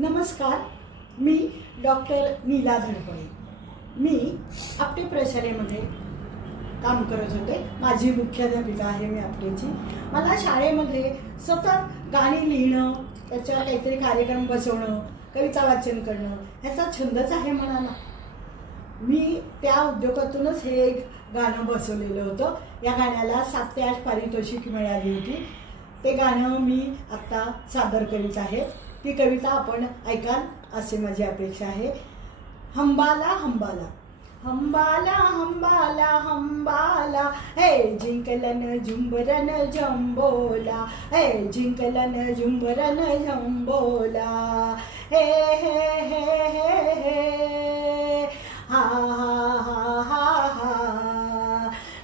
नमस्कार, मी डॉक्टर नीला धडपडे. मी आपटे प्रशालेमध्ये काम करत होते. माझी मुख्याध्यापिका आहे मी आपटेची. मला शाळेमध्ये सतत गाणी लिहिणं, त्याच्यावर काहीतरी कार्यक्रम बसवणं, कविता वाचन करणं ह्याचा छंदच आहे म्हणाला. मी त्या उद्योगातूनच हे एक गाणं बसवलेलं होतं. या गाण्याला 7 ते 8 पारितोषिक मिळाली होती. ते गाणं मी आत्ता सादर करीत आहे. ती कविता आपण ऐकाल असे माझी अपेक्षा आहे. हंबाला हंबाला हंबाला हंबाला हंबाला हे जिंकलन झुंबरन जंबोला, हे जिंकलन झुंबरन जंबोला, हे हे हे हे हे हा हा हा हा हा.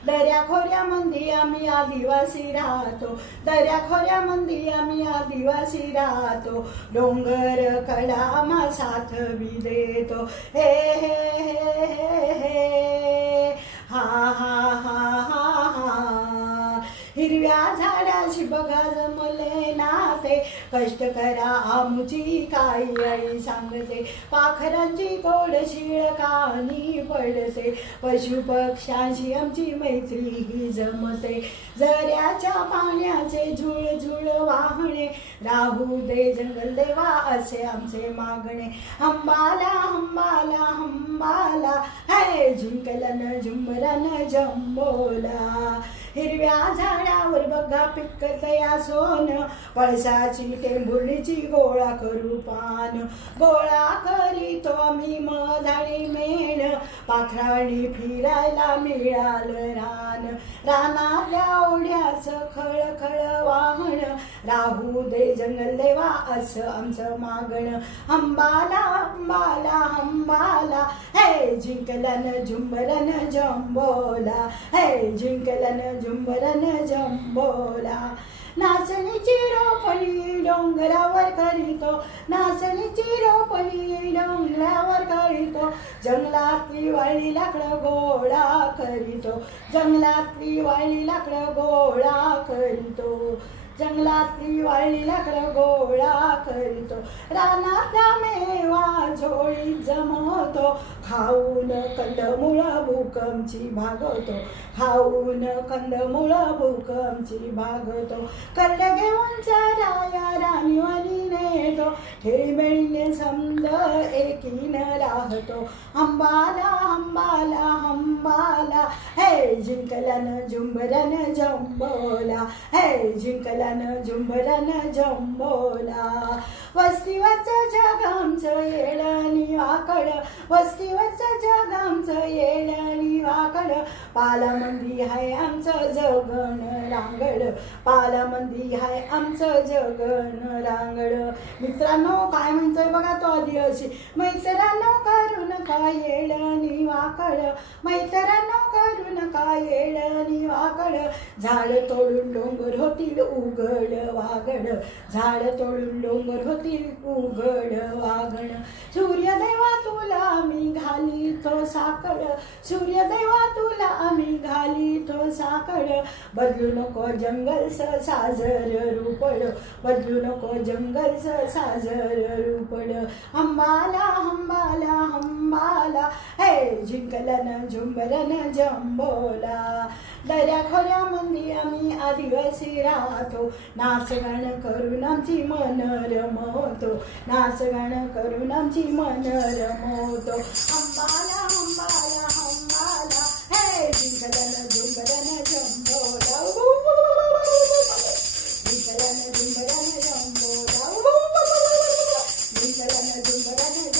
दर्या खोऱ्यामंदी आम्ही आदिवासी राहतो, दर्या खोऱ्यामंदी आम्ही आदिवासी राहतो, डोंगर कडा आम्हा साथ बी देतो, हे हे हे हे हे हा हा हा हा हा. हिरव्या झाडाशी बघा जमले नाते, कष्ट करा आमुची काही आई सांगते, पाखरांची गोड शिळ कानी पडते, पशु पक्ष्यांशी आमची मैत्री ही जमते, झऱ्याच्या पाण्याचे झुळझुळ वाहणे, राहू दे जंगल देवा असे आमचे मागणे. हंबाला हंबाला हंबाला हे जिंकलन झुंबरन जंबोला. हिरव्या झाडावर बघा पिकत या सोन, पळसाची टेंभुर्णीची गोळा करू पान, गोळा करीतो आम्ही मध आणि मेण, पाखरांनी फिरायला मिळालं रान, रानातल्या ओढ्याचं खळखळ वाहन, राहू दे जंगल देवा असं आमचं मागणं. हंबाला हंबाला हंबाला हे जिंकलन झुंबरन जंबोला, हे जिंकलन झुंबरन जंबोला. नाचणीची रोपणी डोंगरावर करीतो, नाचणीची रोपणी डोंगरावर करीतो, जंगलातली वाळी लाकडं गोळा करीतो, जंगलातली वाळी लाकडं गोळा करीतो, जंगलातली वाळी लाकडं गोळा करीतो, रानातला मेवा झोळीत जमवतो, खाऊन कंदमुळ भूकंपची भागवतो, खाऊन कंदमुळ भूकंपची भागवतो, करड घेऊन चराया राणीवाणी नेतो, खेळीमेळीने समद एकीनं राहतो. हंबाला हंबाला हंबाला हे जिंकलन झुंबरन जंबोला, हे जिंकलन झुंबरन जंबोला. वस्तीवरचं जग आमचं येडणी वाकड, वस्तीवरचं जग आमचं येडणी वाकड, पालामंदी हाय आमचं जगण रांगड, पालामंदी हाय आमचं जगण रांगड. मित्रांनो काय म्हणतोय बघा तो आदिवासी. मैत्रांनो करू नका येडणी वाकड, मैत्रांनो करू नका येडणी वाकड, झाड तोडून डोंगर होतील उघड वागड, झाड तोडून डोंगर होतील उघड वागड. सूर्यदेवा तुला आम्ही घालितो साकड, सूर्यदेवा तुला आम्ही घालितो साकड, बदलू नको जंगल साजर रुपड, बदलू नको जंगल साजर रुपड. हंबाला हंबाला हंबाला हे जिंकलन झुंबरन जंबोला. दर्या खोऱ्यामंदी आम्ही आदिवासी राहतो, नाचगाण करून आमची मन रमवतो, नाचगाण करून आमची मन रमवतो. हंबाला हंबाला हंबाला हे जिंकलन झुंबरन जंबोला, जिंकलन झुंबरन जंबोला, जिंकलन झुंबरन